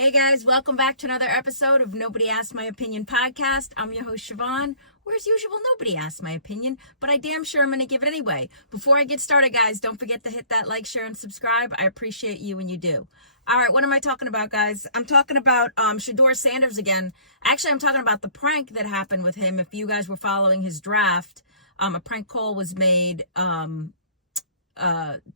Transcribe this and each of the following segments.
Hey guys, welcome back to another episode of Nobody Asked My Opinion podcast. I'm your host, Siobhan. Where as usual, nobody asked my opinion, but I damn sure I'm going to give it anyway. Before I get started, guys, don't forget to hit that like, share, and subscribe. I appreciate you when you do. All right, what am I talking about, guys? I'm talking about Shadeur Sanders again. Actually, I'm talking about the prank that happened with him. If you guys were following his draft, a prank call was made to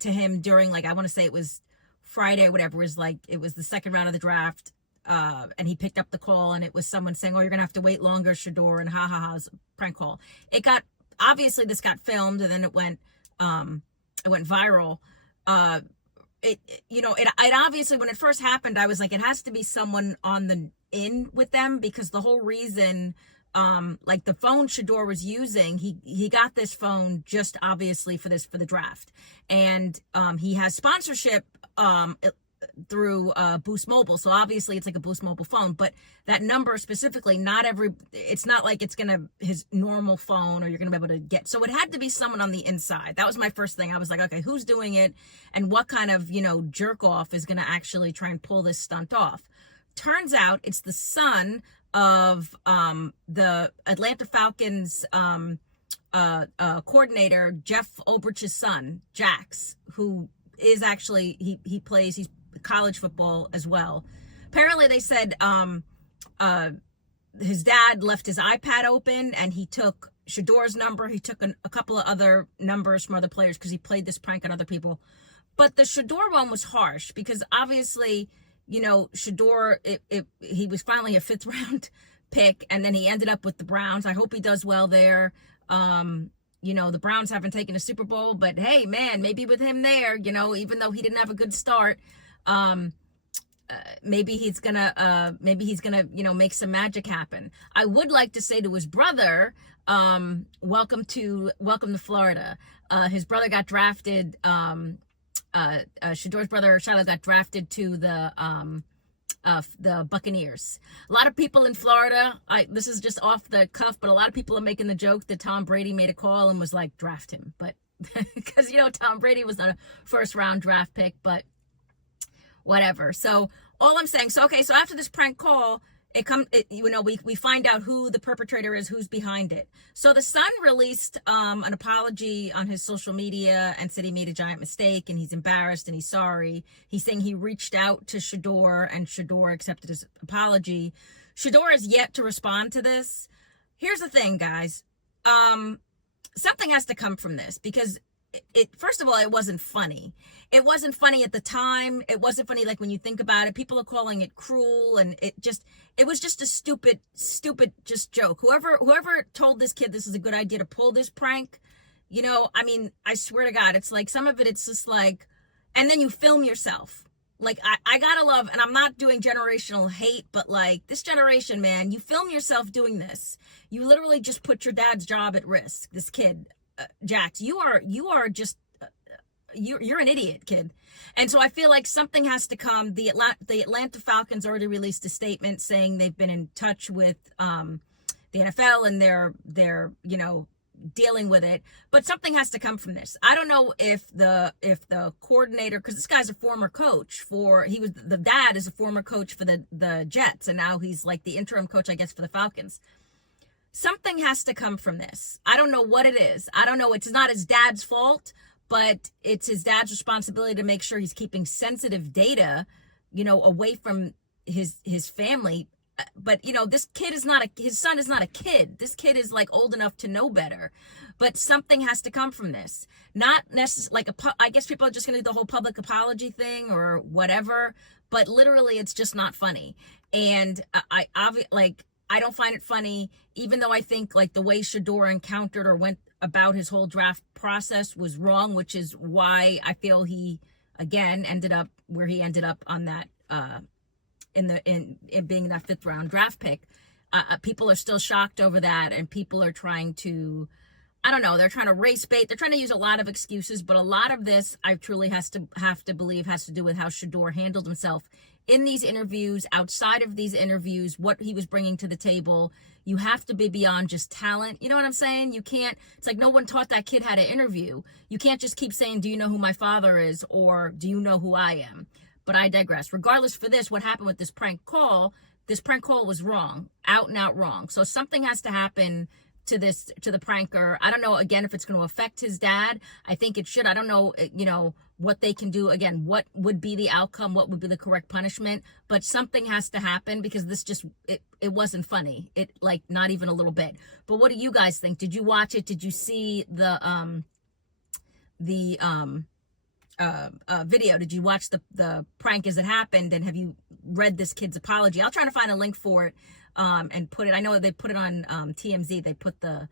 him during, I want to say it was Friday or whatever. It was the second round of the draft, and he picked up the call, and it was someone saying, "Oh, you're gonna have to wait longer, Shadeur," and ha ha ha's prank call. Obviously this got filmed, and then it went viral. It obviously, when it first happened, I was like, it has to be someone on the in with them, because the whole reason, the phone Shadeur was using, he got this phone just obviously for the draft, and he has sponsorship through Boost Mobile, so obviously it's like a Boost Mobile phone, but that number specifically, it's not like it's gonna his normal phone, or you're gonna be able to get, so it had to be someone on the inside. That was my first thing. I was like, okay, who's doing it, and what kind of jerk off is gonna actually try and pull this stunt off? Turns out it's the son of the Atlanta Falcons coordinator, Jeff Ulbrich's son, Jax, who is actually, he's college football as well. Apparently they said his dad left his iPad open, and he took Shadeur's number. He took a couple of other numbers from other players because he played this prank on other people. But the Shadeur one was harsh because obviously, Shadeur, he was finally a 5th round pick, and then he ended up with the Browns. I hope he does well there. The Browns haven't taken a Super Bowl, but hey, man, maybe with him there, even though he didn't have a good start, maybe he's gonna, make some magic happen. I would like to say to his brother, welcome to Florida. His brother got drafted, Shadeur's brother, Shiloh, got drafted to the Buccaneers. A lot of people in Florida, this is just off the cuff, but a lot of people are making the joke that Tom Brady made a call and was like, draft him. But because, Tom Brady was not a 1st round draft pick, but whatever. So all I'm saying, so after this prank call, we find out who the perpetrator is, who's behind it. So the son released an apology on his social media and said he made a giant mistake and he's embarrassed and he's sorry. He's saying he reached out to Shadeur and Shadeur accepted his apology. Shadeur has yet to respond to this. Here's the thing, guys. Something has to come from this, because first of all, it wasn't funny. It wasn't funny at the time. It wasn't funny when you think about it. People are calling it cruel, and it was just a stupid just joke. Whoever told this kid this is a good idea to pull this prank, I swear to God, it's like some of it, it's just like, and then you film yourself. I gotta love, and I'm not doing generational hate, but this generation, man, you film yourself doing this. You literally just put your dad's job at risk. This kid, Jax, you are just, you're an idiot, kid. And so I feel like something has to come. The Atlanta Falcons already released a statement saying they've been in touch with the NFL, and they're dealing with it, but something has to come from this. I don't know if the coordinator, because this guy's a former coach the dad is a former coach for the Jets, and now he's the interim coach, I guess, for the Falcons. Something has to come from this. I don't know what it is. I don't know. It's not his dad's fault, but it's his dad's responsibility to make sure he's keeping sensitive data, away from his family. But, this kid is his son is not a kid. This kid is old enough to know better, but something has to come from this. Not necessarily I guess people are just going to do the whole public apology thing or whatever, but literally it's just not funny. And I don't find it funny, even though I think the way Shadeur encountered or went about his whole draft process was wrong, which is why I feel he again ended up where he ended up on that in being that 5th round draft pick. People are still shocked over that, and people are trying to, I don't know, they're trying to race bait. They're trying to use a lot of excuses, but a lot of this I truly have to believe has to do with how Shadeur handled himself in these interviews, outside of these interviews, what he was bringing to the table. You have to be beyond just talent. You know what I'm saying? You can't, it's no one taught that kid how to interview. You can't just keep saying, do you know who my father is? Or do you know who I am? But I digress. Regardless, for this, what happened with this prank call was wrong, out and out wrong. So something has to happen to the pranker. I don't know, again, if it's going to affect his dad. I think it should. I don't know, what they can do. Again, what would be the outcome? What would be the correct punishment? But something has to happen, because this just, it wasn't funny. It, like, not even a little bit. But what do you guys think? Did you watch it? Did you see the video? Did you watch the prank as it happened? And have you read this kid's apology? I'll try to find a link for it and put it. I know they put it on TMZ. They put the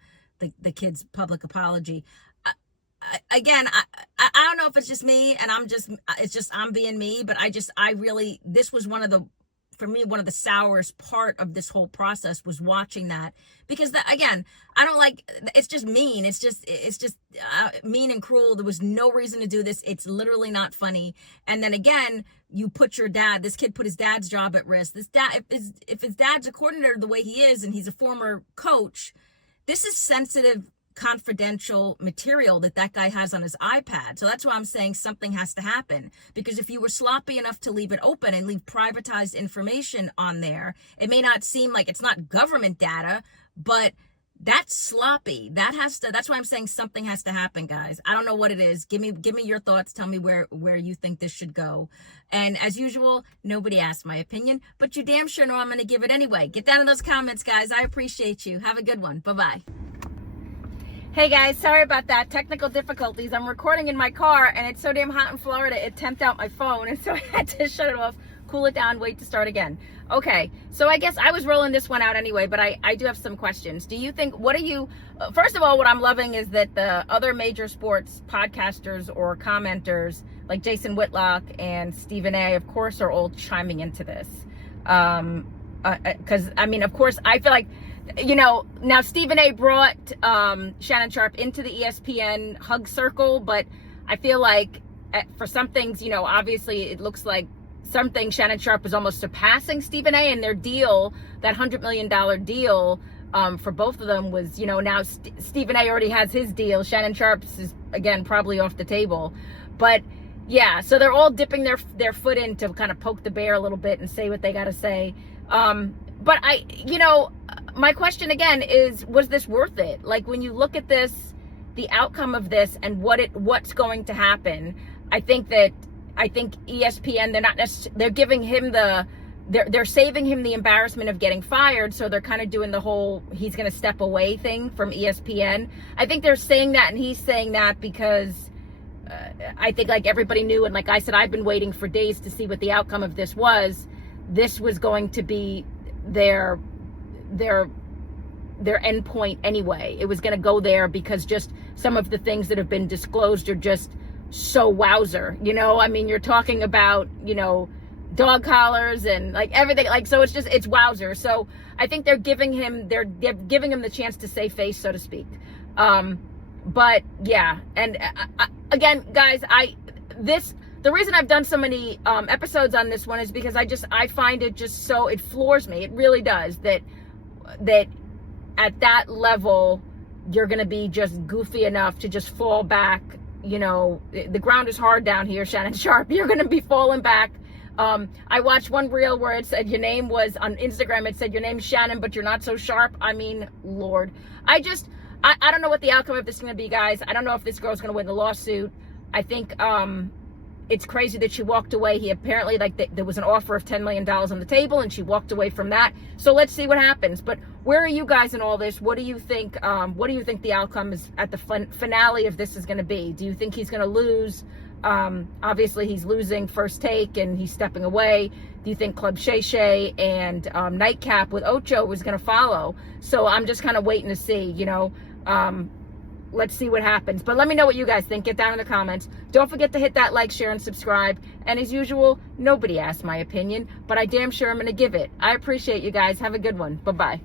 kid's public apology. I don't know if it's just me and I'm being me, but this was for me, one of the sourest part of this whole process was watching that, because again, I don't like, it's just mean. It's just mean and cruel. There was no reason to do this. It's literally not funny. And then again, you put this kid put his dad's job at risk. If his dad's a coordinator the way he is, and he's a former coach, this is sensitive, confidential material that guy has on his iPad. So that's why I'm saying something has to happen, because if you were sloppy enough to leave it open and leave privatized information on there, it may not seem like it's not government data, but that's sloppy. That's why I'm saying something has to happen, guys. I don't know what it is. Give me your thoughts. Tell me where you think this should go. And as usual, nobody asked my opinion, but you damn sure know I'm going to give it anyway. Get down in those comments, guys. I appreciate you. Have a good one. Bye-bye. Hey guys, sorry about that. Technical difficulties. I'm recording in my car and it's so damn hot in Florida, it temped out my phone, and so I had to shut it off, cool it down, wait to start again. Okay, so I guess I was rolling this one out anyway, but I do have some questions. Do you think, first of all, what I'm loving is that the other major sports podcasters or commenters like Jason Whitlock and Stephen A, of course, are all chiming into this. Because, I mean, of course, I feel like, now Stephen A brought Shannon Sharpe into the ESPN hug circle, but I feel like for some things, obviously it looks like something Shannon Sharpe was almost surpassing Stephen A, and their deal, that $100 million deal for both of them was, now Stephen A already has his deal. Shannon Sharpe's is, again, probably off the table. But yeah, so they're all dipping their foot in to kind of poke the bear a little bit and say what they got to say. But my question again is, was this worth it? Like, when you look at this, the outcome of this and what's going to happen, I think ESPN, they're giving him they're saving him the embarrassment of getting fired. So they're kind of doing the whole, he's going to step away thing from ESPN. I think they're saying that, and he's saying that because I think, like, everybody knew. And like I said, I've been waiting for days to see what the outcome of this was. This was going to be their end point anyway. It was going to go there because just some of the things that have been disclosed are just so wowzer. I mean, you're talking about, dog collars and like everything, like, so it's wowzer. So I think they're giving him the chance to save face, so to speak. But yeah, and again, guys, the reason I've done so many episodes on this one is because I find it just so, it floors me. It really does, that at that level, you're going to be just goofy enough to just fall back. The ground is hard down here, Shannon Sharpe. You're going to be falling back. I watched one reel where it said your name was, on Instagram, it said your name's Shannon, but you're not so sharp. I mean, Lord. I don't know what the outcome of this is going to be, guys. I don't know if this girl's going to win the lawsuit. I think it's crazy that she walked away. He apparently, there was an offer of $10 million on the table, and she walked away from that. So let's see what happens. But where are you guys in all this? What do you think? What do you think the outcome is at the finale of this is going to be? Do you think he's going to lose? Obviously, he's losing First Take, and he's stepping away. Do you think Club Shay Shay and Nightcap with Ocho was going to follow? So I'm just kind of waiting to see. Let's see what happens. But let me know what you guys think. Get down in the comments. Don't forget to hit that like, share, and subscribe. And as usual, nobody asked my opinion, but I damn sure I'm going to give it. I appreciate you guys. Have a good one. Bye-bye.